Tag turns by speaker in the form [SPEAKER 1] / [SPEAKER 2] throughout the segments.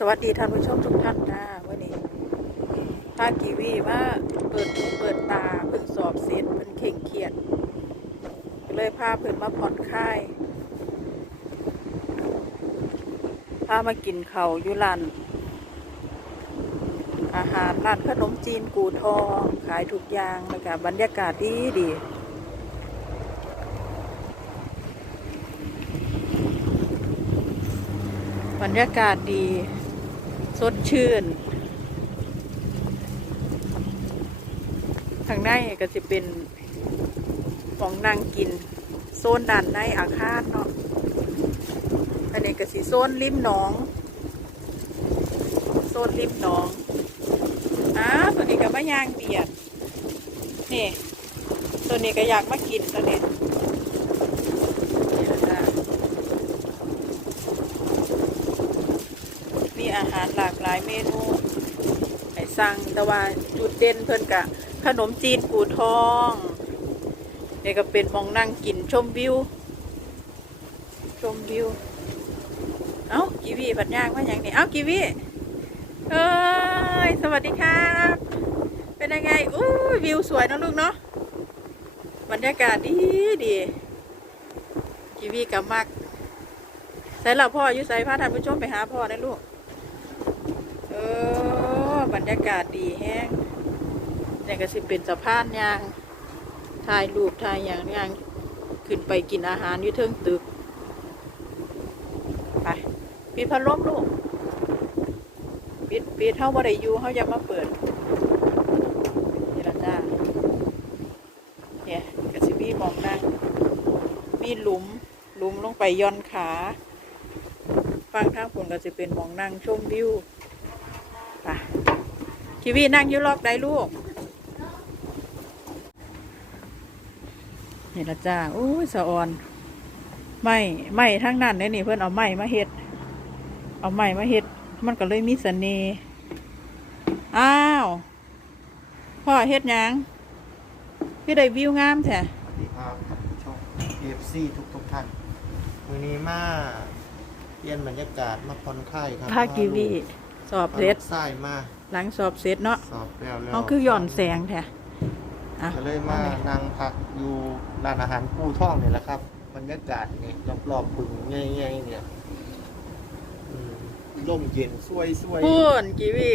[SPEAKER 1] สวัสดีท่านผู้ชมทุกท่านนะวันนี้พากีวีว่าเปิดหูเปิดตาเพิ่งสอบเสร็จเพิ่งเข่งเครียด เลยพาเพิ่นมาผ่อนคลายพามากินเขายู่ร้านอาหารร้านขนมจีนกูทองขายทุกอย่างแล้วก็บรรยากาศดีดีบรรยากาศดี สดชื่น ทางในก็จะเป็นของนางกิน โซนด้านในอาคารเนาะอันนี้ก็สิโซนริมหนอง โซนริมหนองอ้าตัวนี้ก็มายางเบียดนี่ ตัวนี้ก็อยากมากินตัวนี้นี่ล่ะจ้ะ มี อาหารหลากหลายเมนูให้สั่งแต่ว่าจุดเด่นเพิ่นกะขนมจีนกูทองนี่ก็เป็นมองนั่งกินชมวิว ชมวิว เอ้ากีวีผัดย่างว่าอย่างนี้เอ้ากีวีเอ้ยสวัสดีครับ เป็นยังไงอู้วิวสวยนะลูกเนาะบรรยากาศดีดีกีวีกับมักใส่เราพ่ออยู่ใส่พาท่านผู้ชมไปหาพ่อนะลูก ออบรรยากาศดีแห้งนี่ก็สิเป็นสะพานยางถ่ายรูปถ่ายอย่างยางขึ้นไปกินอาหารอยู่เทิงตึก ไปปิดพัดลมลูกปิดปิดเท่าบ่ได้อยู่เขาจะมาเปิดนี่ละจ้าเนี่ยก็สิมีหมองนั่งมีหลุมหลุมลงไปย่อนขาฟังทางผลก็จะเป็นมองนั่งชมวิว ทีวีนั่งอยู่ลอกได้ลูกนี่ละจ้าโอ้ยสะออนไม่ไม่ทั้งนั้นเลยนี่เพื่อนเอาไม้มาเฮ็ด เอาไม้มาเฮ็ด มันก็เลยมีเสน่ห์อ้าวพ่อเฮ็ดหยังพี่ได้วิวงามแท้สวัสดีครับชมเอฟซีทุกทุกๆท่านมือนี้มาเปลี่ยนบรรยากาศมาผ่อนคลายครับภาคกีวี สอบเสร็จทรายมา หลังสอบเสร็จเนาะสอบแล้วแล้วเขาคือหย่อนแสงแท้อะก็เลยมานั่งพักอยู่ร้านอาหารกู้ท่องเนี่ยแหละครับบรรยากาศนี่รอบๆบึงง่ายๆเนี่ยอืมลมเย็นสวยสวยพูนกีวี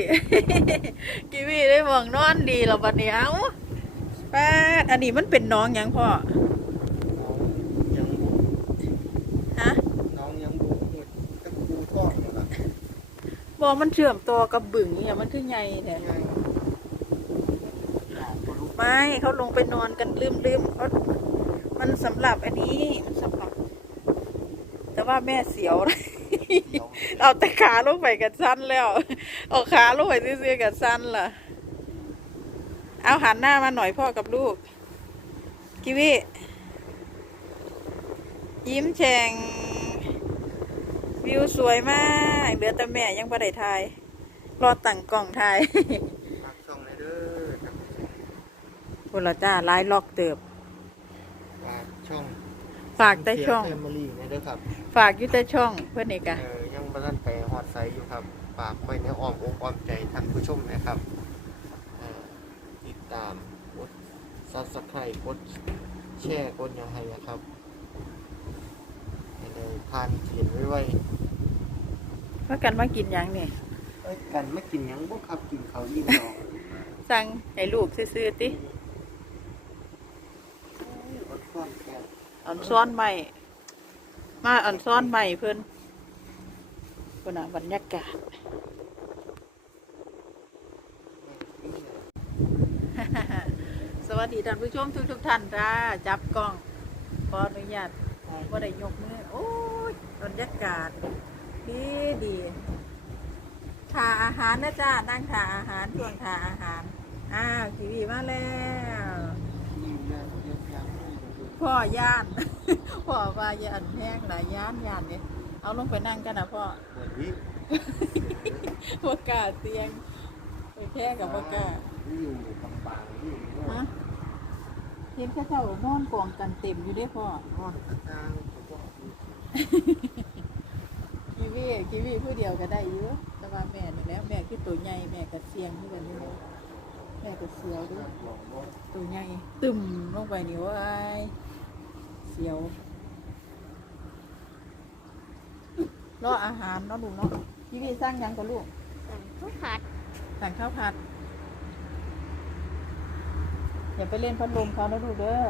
[SPEAKER 1] กีวีได้หมองนอนดีแล้วบัดนี้เอ้าแป๊ดอันนี้มันเป็นน้องหยังพ่อ น้องยังบุ ฮะ น้องยังบุกับกู้ท่องเนี่ยแหละ บ อมันเชื่อมตัวกับบึงเนี่ยมันคือไงเนี่ยง่ายอ่าก็รู้ไม่เขาลงไปนอนกันลืมลืมเขามันสำหรับอันนี้มันสำหรับ แต่ว่าแม่เสียวนะเยวเอาแต่ขาลงไปกับสั้นแล้วเอาขาลงไปซื้อๆกับสั้นล่ะ เอาหันหน้ามาหน่อยพ่อกับลูก กิวิยิ้มแฉ่ง วิวสวยมากเหลือแต่แม่ยังไม่ได้ถ่าย รอตั้งกล่องถ่ายฝากช่องเลยเด้อครับพุละจ้าไล่ล็อกเติบ ฝากช่องฝากแต่ช่องเฟมิลี่นะเด้อครับฝากอยุ่แต่ช่องเพื่อนเอกะเออยังบ่ทันไปฮอดไซต์อยู่ครับฝากไว้ในอ้อมอกอ้อมใจท่านผู้ชมนะครับเอ่อติดตามกด Subscribe กดแชร์กดหยังให้นะครับให้ได้ทานกินไว้เพื่อกันมากินหยังเนี่ยเอ้ยกันไม่กินหยังบ่ครับกินข้าวอิ่มดอกสั่งให้ลูกซื้อๆติอดซ่อนแก้วอ่อนซ้อนใหม่ มาอ่อนซ้อนใหม่เพื่อนเพื่อนอะบรรยากาศ สวัสดีท่านผู้ชมทุกทุกๆท่านจ้าจับกล้องขออนุญาตว่าได้ยกมือ โอ้ยบรรยากาศ ดีดีทาอาหารนะจ้านั่งทาอาหารช่วงทาอาหาร อ้าวกีวีมาแล้วอิ่มแล้วเดี๋ยวยังไม่ได้ดูพ่อย่าน พ่อว่าย่านแห้งหลายย่านย่านเนี่ยเอาลงไปนั่งกันนะพ่อเปิดวิบ่กล้าเตียงไปแค่กับบ่กล้าอยู่กำปางอยู่โน่ฮะนเห็นเข้าเจ้านอนกองกันเต็มอยู่เด้พ่อนอนกระจาง กีวีกีวีผู้เดียวก็ได้อยู่แต่ว่าแม่นี่แล้ว แม่คือตัวใหญ่แม่ก็เสียงที่กันนี่แหละแม่ก็เสียวด้วยตัวใหญ่ตึมลงไปนี่ว้าเสียวรออาหารเนาะลูกเนาะพี่พี่สร้างยังกับลูกข้าวผัดสั่งข้าวผัดอย่าไปเล่นพัดลมเขานะลูกเด้อ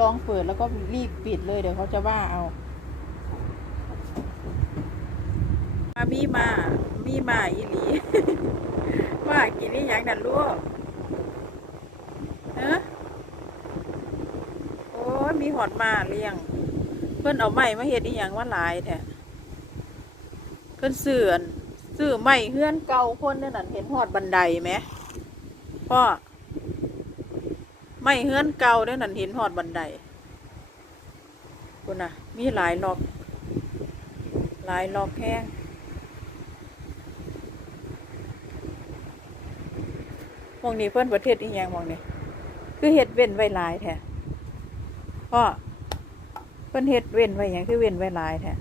[SPEAKER 1] ลองเปิดแล้วก็รีบปิดเลยเดี๋ยวเขาจะว่าเอา มามีมา มีมาอีหลีว่ากินนี่ยังนั่นลูกเออโอ้ยมีหอดมาเลี้ยง เพิ่อนเอาไม้มาเฮ็ดนี่ยังว่าหลายแท้เพิ่อนเสื่อนซื้อไม้เฮือนเก่าคนนั่นนะเห็นหอดบันไดไหมพ่อไม้เฮือนเก่าเนี่ยนั่นเห็นหอดบันไดคุณน่ะมีหลายล็อก หลายล็อกแห้ง มองนี้เพื่อนประเทศอีหยังมองนี้คือเฮ็ดเว้นไว้ลายแท้พ่อเพื่อนเฮ็ดเว้นไว้ยังคือเว้นไว้ลายแท้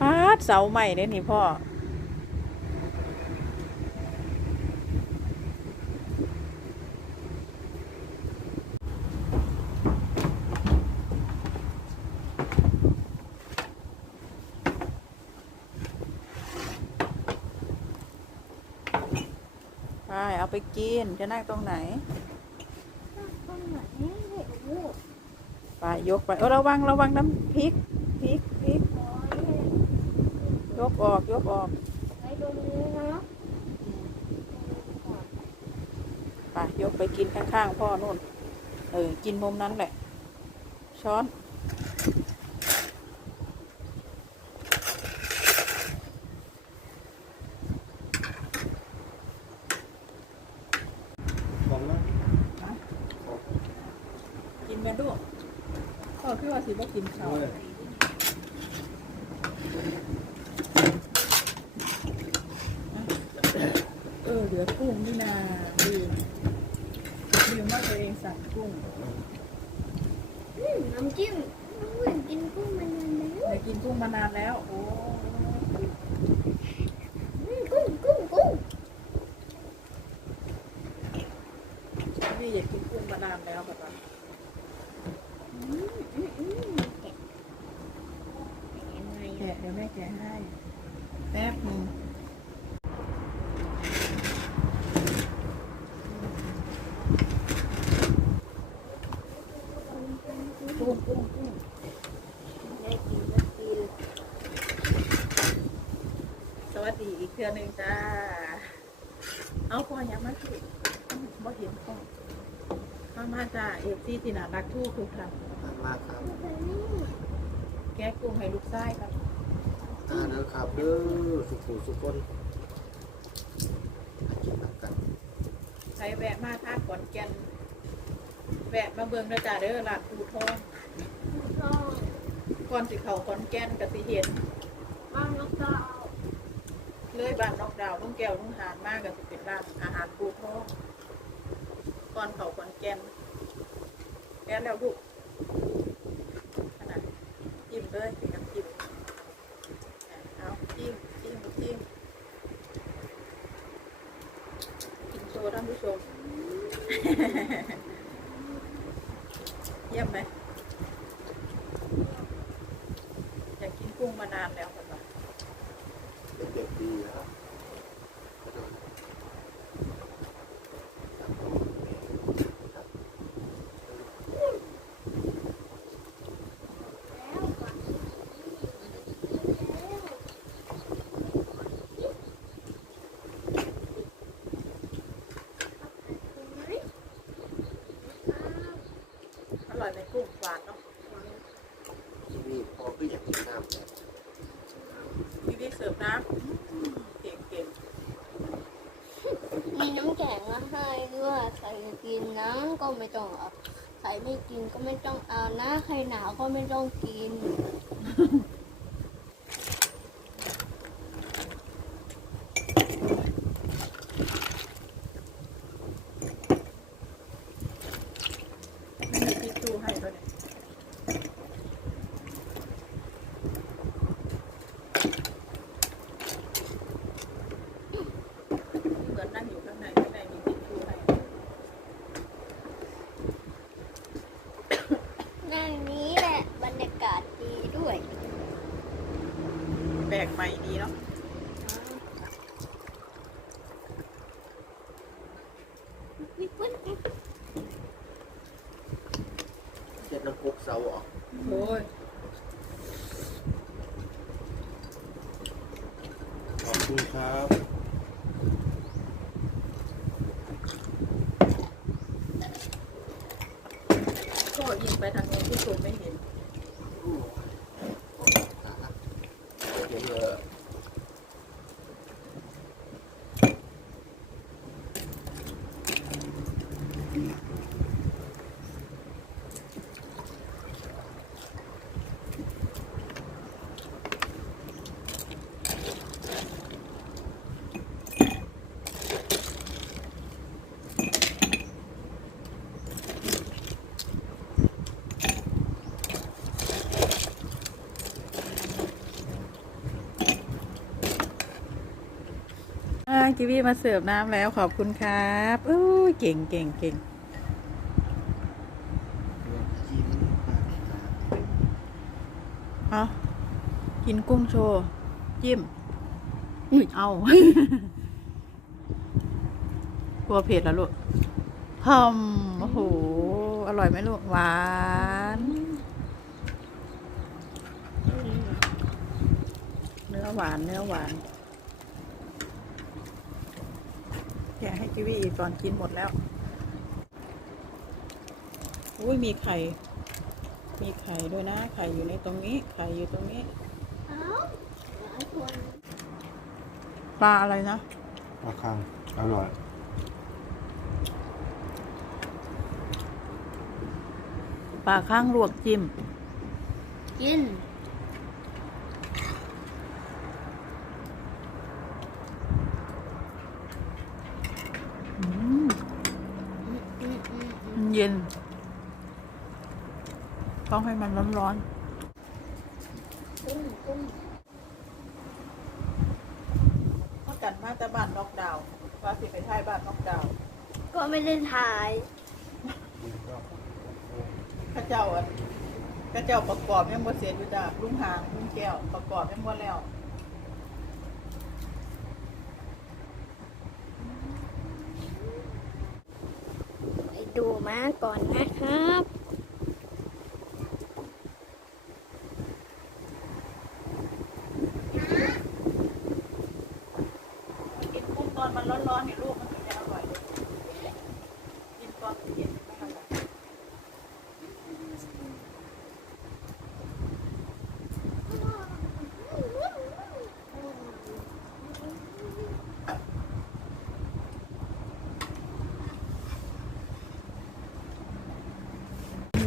[SPEAKER 1] ปาดเสาใหม่เนี่ยนี่พ่อ ไปกิน จะนั่งตรงไหนข้าวไหนไม่รู้ไปยกไปเออระวังระวังน้ำพริกพริกพริกโอ้ยยกออกยกออกไปตรงนี้นะไปยกไปกินข้างๆพ่อนู่น เออ กินมุมนั้นแหละ ช้อน ของนะ กิน แม่ลูกพ่อพี่ว่าสิว่ากินข้าวเออเหลือกุ้งนี่นาลืมลืมว่าตัวเองสั่งกุ้งอืมน้ำจิ้มเหมือนกินกุ้งมันมันแล้วไปกินกุ้งมานานแล้วโอ้อืมกุ้งกุ้งกุ้งพี่อยากกินกุ้งมานานแล้วแบบว่า อืมอืมอืมแกะแกะยังไง แกะ เดี๋ยวแม่แกะให้ แป๊บหนึ่งกุ้งกุ้งกุ้งได้กินก็กินสวัสดีอีกเทือหนึ่งจ้า เอาพ่อยังมาสิบ่เห็นพ่อมามาจ้าเอฟซีที่น่ารักทุกทุกท่านมากครับ แกะกุ้งให้ลูกชายครับ อ่าเด้อครับเด้อสุขุสุขคนกินน้ำกันใช้แวะมาทางขอนแก่นแวะมาเบิ่งเด้อจ้าเด้อร้านปูทองก็ก่อนสิเข้าขอนแก่นก็สิเห็นบ้างแล้วก็เลยบ้านนอกดาวลุงแก้วลุงหานมากก็สิเป็นร้านอาหารปูทองก่อนเข้าขอนแก่นแก่แล้วลูกขนาดจิ้มเลยเป็นน้ำจิ้มเอาจิ้มจิ้มจิ้มกินโชว์ท่านผู้ชม เยี่ยมไหมอยากกินกุ้งมานานแล้วค่ะ เป็นเด็กดีครับ แล้วก่อนแล้ว อ ร่อยไหมกุ้งหวานเนาะนี่พอคืออยากกินน้ำเนี่ยพี่พี่เสิร์ฟน้ำเก่งเก่งมีน้ำแข็งมาให้ด้วยใครจะกินน้ำก็ไม่ต้องเอาใครไม่กินก็ไม่ต้องเอานะ ใครหนาวก็ไม่ต้องกิน ไม่มีทิชชู่ให้ด้วยเนี่ย นั่งนี้แหละบรรยากาศดีด้วย แปลกใหม่ดีเนาะ เจ็ดน้ำกุกเสาออก โอ้ย ขอบคุณครับ ก็ยิงไปทางนี้ที่คุณไม่เห็น กีวีมาเสิร์ฟน้ำแล้วขอบคุณครับอู้เก่งเก่งเก่งเอากินกุ้งโชว์ จิ้มเอากลัวเผ็ดแล้วลูกหอมโอ้โห อร่อยไหมลูก หวานเนื้อหวานเนื้อหวาน อยากให้จิวี่ตอนกินหมดแล้วอุ้ยมีไข่ มีไข่ด้วยนะ ไข่อยู่ในตรงนี้ ไข่อยู่ตรงนี้เอ้าหลายคนปลาอะไรนะ ปลาคังอร่อย ปลาข้างลวกจิ้ม กิน อืม อืมอืมอืมอืม มันเย็น ต้องให้มันร้อนกุ้งกุ้งๆก็กันมาแต่บ้านนอกดาวน์ว่าสิไปท่ายบ้านนอกดาวน์ก็ไม่ได้ถ่ายข้าเจ้าอะข้าเจ้าประกอบยังบ่เสร็จอยู่จ้ะลุงหางลุงแก้วประกอบยังบ่แล้ว ไปดู ม้าก่อนนะครับ กินกุ้งตอนมันร้อนๆเนี่ยลูกมันถึงจะอร่อยเลยกินตอนเย็นไม่อร่อย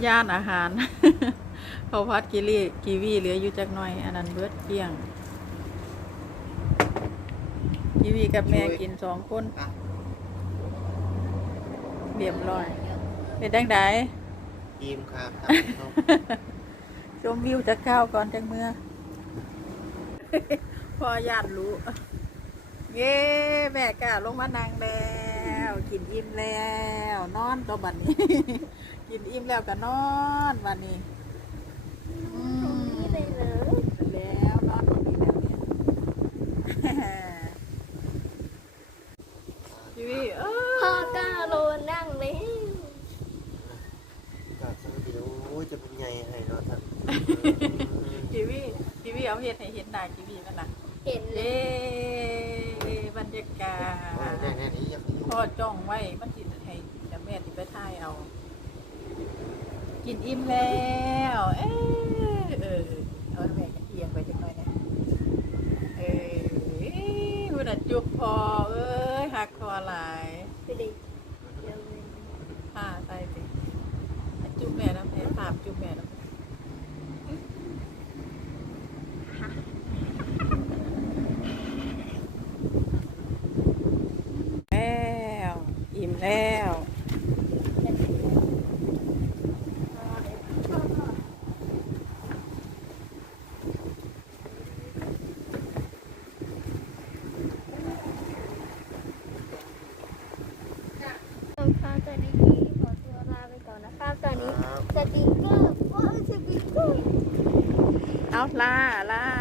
[SPEAKER 1] ย่านอาหารเขาวพัดกิรีกีวีเหลืออยู่จักหน่อย อันนั้นเบิดเกลี้ยง กีวีกับแม่กินสองคนอะเรียบร้อย เป็นดังไดทีมครับครับชมวิวจากข้าวก่อนจังเมื่อ พอย่านรู้ เย้แม่กล้าลงมานั่งแล้ว กินอิ่มแล้ว นอนตัวบัดนี้ กินอิ่มแล้วก็นอนวันนี้อืมนี่เลยเหรอแล้วนอนตรงนี้แล้วเนี่ยชีวิเอพ่ออกล้าโลนั่งเลยกาสังเดียวโอ้ยจะเป็นไงให้เนาะท่านชีวิชีวิเอาเห็ดให้เห็นหน้าชีวินั่นน่ะเห็นเลเย้ยบรรยากาโอ้ยศแน่แน่ๆนี่ยังอยู่พ่อจ้องไว้มันจิให้จะแม่ติไปท่ายเอา กินอิ่มแล้วเออเออเอาแม่เอียงไปจังหน่อยนะเออคุณนน่ะจุกพอเอ้ยหักคอหลายไปดิเดี๋ยวเลยผ้าใส่สิจุกแม่นะแม่ภาพจุกแม่นะแล้วอิ่มแล้ว ครับตอนนี้ขอตัวลาไปก่อนนะครับ ตอนนี้ ครับ สติกเกอร์ ล่าล่า